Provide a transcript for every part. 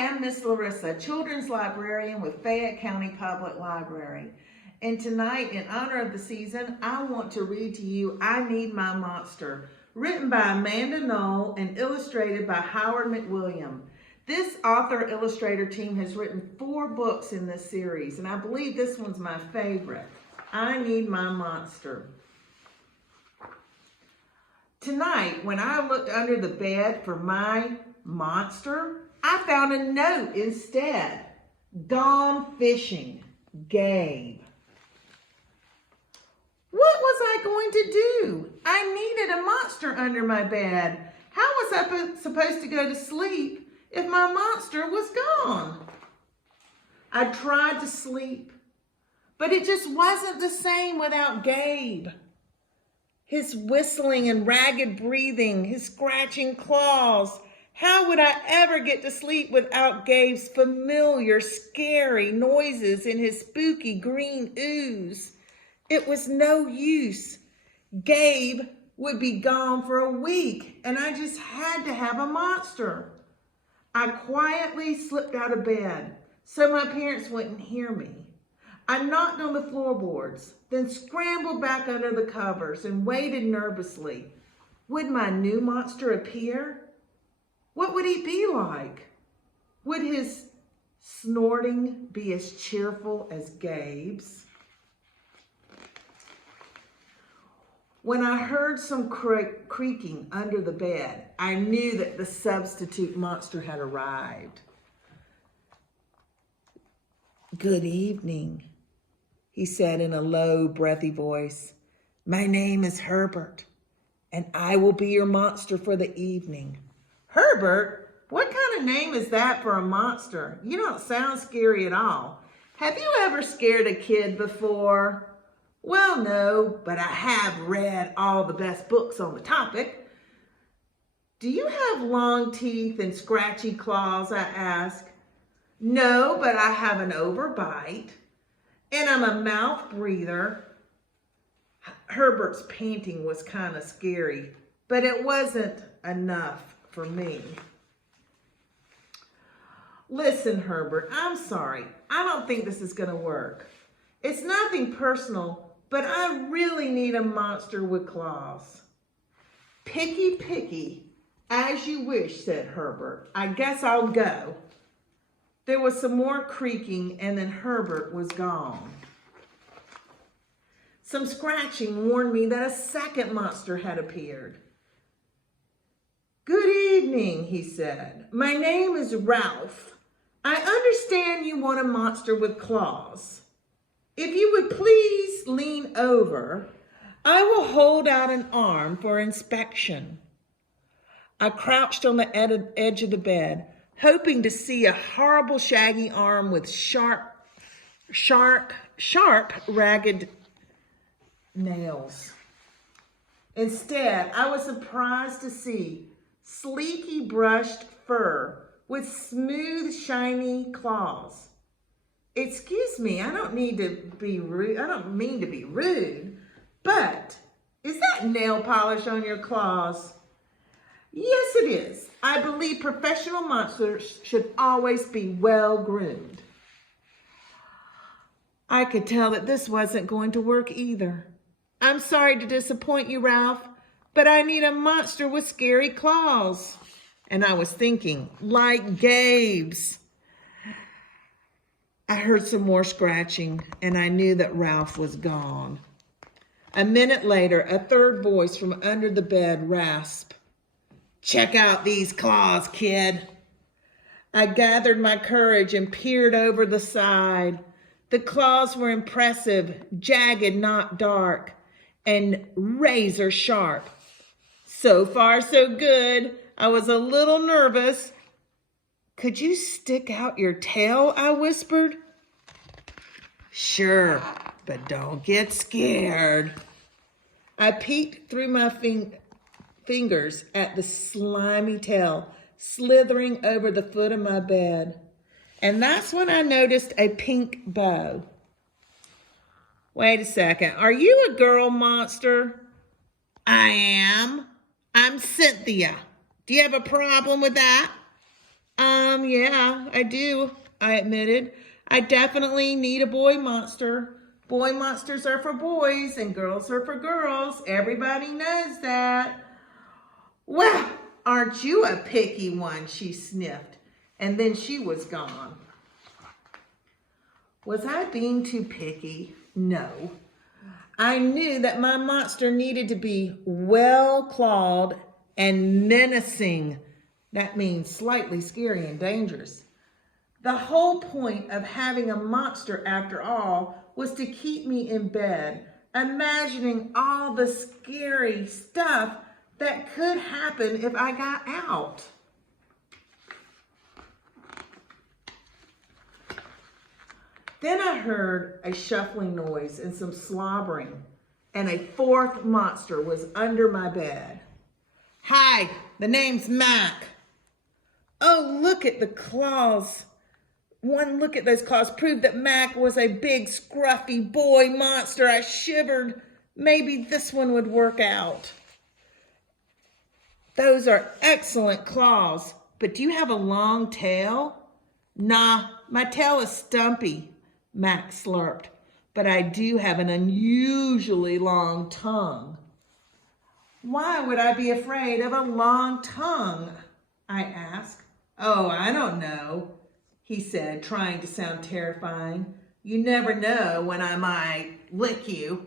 Hi, I'm Miss Larisa, Children's Librarian with Fayette County Public Library. And tonight, in honor of the season, I want to read to you I Need My Monster, written by Amanda Knoll and illustrated by Howard McWilliam. This author-illustrator team has written 4 books in this series, and I believe this one's my favorite. I Need My Monster. Tonight, when I looked under the bed for my monster, I found a note instead. Gone fishing, Gabe. What was I going to do? I needed a monster under my bed. How was I supposed to go to sleep if my monster was gone? I tried to sleep, but it just wasn't the same without Gabe. His whistling and ragged breathing, his scratching claws. How would I ever get to sleep without Gabe's familiar, scary noises in his spooky green ooze? It was no use. Gabe would be gone for a week, and I just had to have a monster. I quietly slipped out of bed so my parents wouldn't hear me. I knocked on the floorboards, then scrambled back under the covers and waited nervously. Would my new monster appear? What would he be like? Would his snorting be as cheerful as Gabe's? When I heard some creaking under the bed, I knew that the substitute monster had arrived. Good evening, he said in a low, breathy voice. My name is Herbert, and I will be your monster for the evening. Herbert? What kind of name is that for a monster? You don't sound scary at all. Have you ever scared a kid before? Well, no, but I have read all the best books on the topic. Do you have long teeth and scratchy claws? I asked. No, but I have an overbite, and I'm a mouth breather. Herbert's panting was kind of scary, but it wasn't enough for me. Listen, Herbert, I'm sorry. I don't think this is going to work. It's nothing personal, but I really need a monster with claws. Picky, as you wish, said Herbert. I guess I'll go. There was some more creaking, and then Herbert was gone. Some scratching warned me that a second monster had appeared. Good evening, he said. My name is Ralph. I understand you want a monster with claws. If you would please lean over, I will hold out an arm for inspection. I crouched on the edge of the bed, hoping to see a horrible shaggy arm with sharp, ragged nails. Instead, I was surprised to see sleeky brushed fur with smooth, shiny claws. Excuse me, I don't mean to be rude, but is that nail polish on your claws? Yes, it is. I believe professional monsters should always be well groomed. I could tell that this wasn't going to work either. I'm sorry to disappoint you, Ralph, but I need a monster with scary claws. And I was thinking, like Gabe's. I heard some more scratching, and I knew that Ralph was gone. A minute later, a third voice from under the bed rasped, Check out these claws, kid. I gathered my courage and peered over the side. The claws were impressive, jagged, not dark, and razor sharp. So far, so good. I was a little nervous. Could you stick out your tail? I whispered. Sure, but don't get scared. I peeked through my fingers at the slimy tail slithering over the foot of my bed. And that's when I noticed a pink bow. Wait a second, are you a girl monster? I am. I'm Cynthia. Do you have a problem with that? Yeah, I do, I admitted. I definitely need a boy monster. Boy monsters are for boys and girls are for girls. Everybody knows that. Well, aren't you a picky one, she sniffed, and then she was gone. Was I being too picky? No. I knew that my monster needed to be well-clawed and menacing. That means slightly scary and dangerous. The whole point of having a monster, after all, was to keep me in bed, imagining all the scary stuff that could happen if I got out. Then I heard a shuffling noise and some slobbering, and a fourth monster was under my bed. Hi, the name's Mac. Oh, look at the claws. One look at those claws proved that Mac was a big, scruffy boy monster. I shivered. Maybe this one would work out. Those are excellent claws, but do you have a long tail? Nah, my tail is stumpy, Mac slurped, but I do have an unusually long tongue. Why would I be afraid of a long tongue? I asked. Oh, I don't know, he said, trying to sound terrifying. You never know when I might lick you.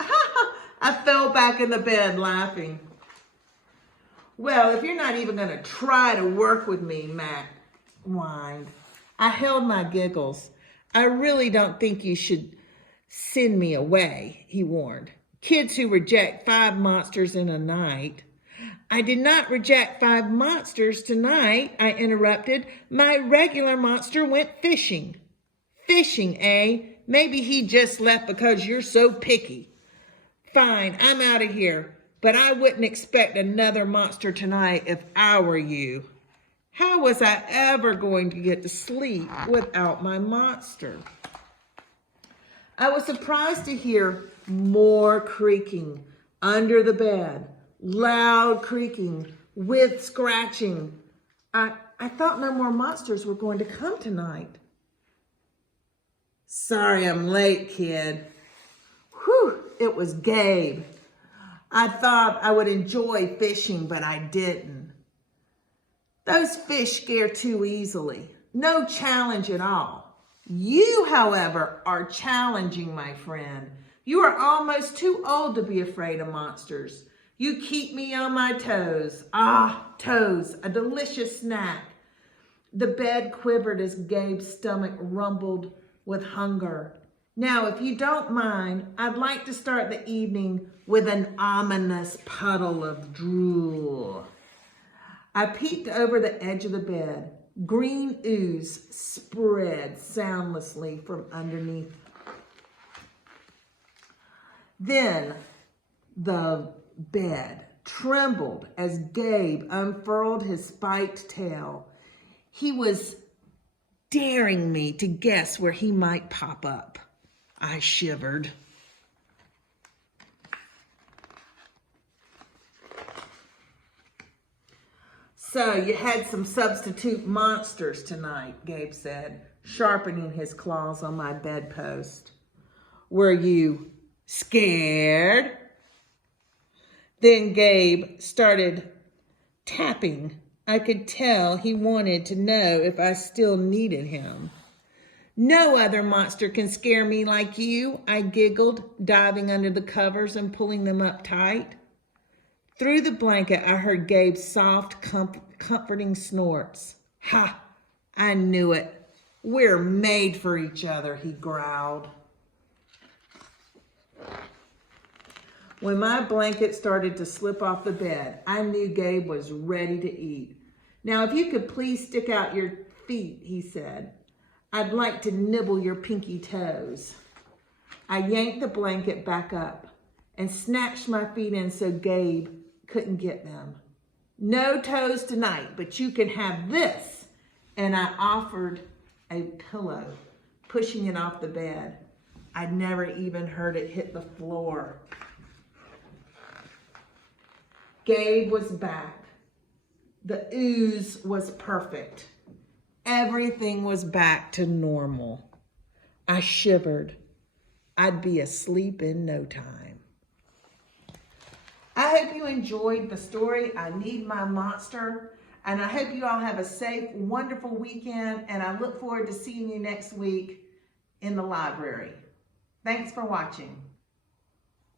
I fell back in the bed laughing. Well, if you're not even going to try to work with me, Mac whined. I held my giggles. I really don't think you should send me away, he warned. Kids who reject 5 monsters in a night. I did not reject 5 monsters tonight, I interrupted. My regular monster went fishing. Fishing, eh? Maybe he just left because you're so picky. Fine, I'm out of here. But I wouldn't expect another monster tonight if I were you. How was I ever going to get to sleep without my monster? I was surprised to hear more creaking under the bed, loud creaking with scratching. I thought no more monsters were going to come tonight. Sorry I'm late, kid. Whew, it was Gabe. I thought I would enjoy fishing, but I didn't. Those fish scare too easily. No challenge at all. You, however, are challenging, my friend. You are almost too old to be afraid of monsters. You keep me on my toes. Ah, toes, a delicious snack. The bed quivered as Gabe's stomach rumbled with hunger. Now, if you don't mind, I'd like to start the evening with an ominous puddle of drool. I peeked over the edge of the bed. Green ooze spread soundlessly from underneath. Then the bed trembled as Gabe unfurled his spiked tail. He was daring me to guess where he might pop up. I shivered. So you had some substitute monsters tonight, Gabe said, sharpening his claws on my bedpost. Were you scared? Then Gabe started tapping. I could tell he wanted to know if I still needed him. No other monster can scare me like you, I giggled, diving under the covers and pulling them up tight. Through the blanket, I heard Gabe's soft, comforting snorts. Ha! I knew it. We're made for each other, he growled. When my blanket started to slip off the bed, I knew Gabe was ready to eat. Now, if you could please stick out your feet, he said. I'd like to nibble your pinky toes. I yanked the blanket back up and snatched my feet in so Gabe couldn't get them. No toes tonight, but you can have this. And I offered a pillow, pushing it off the bed. I'd never even heard it hit the floor. Gabe was back. The ooze was perfect. everything was back to normal. I shivered. I'd be asleep in no time. I hope you enjoyed the story, I Need My Monster, and I hope you all have a safe, wonderful weekend, and I look forward to seeing you next week in the library. Thanks for watching.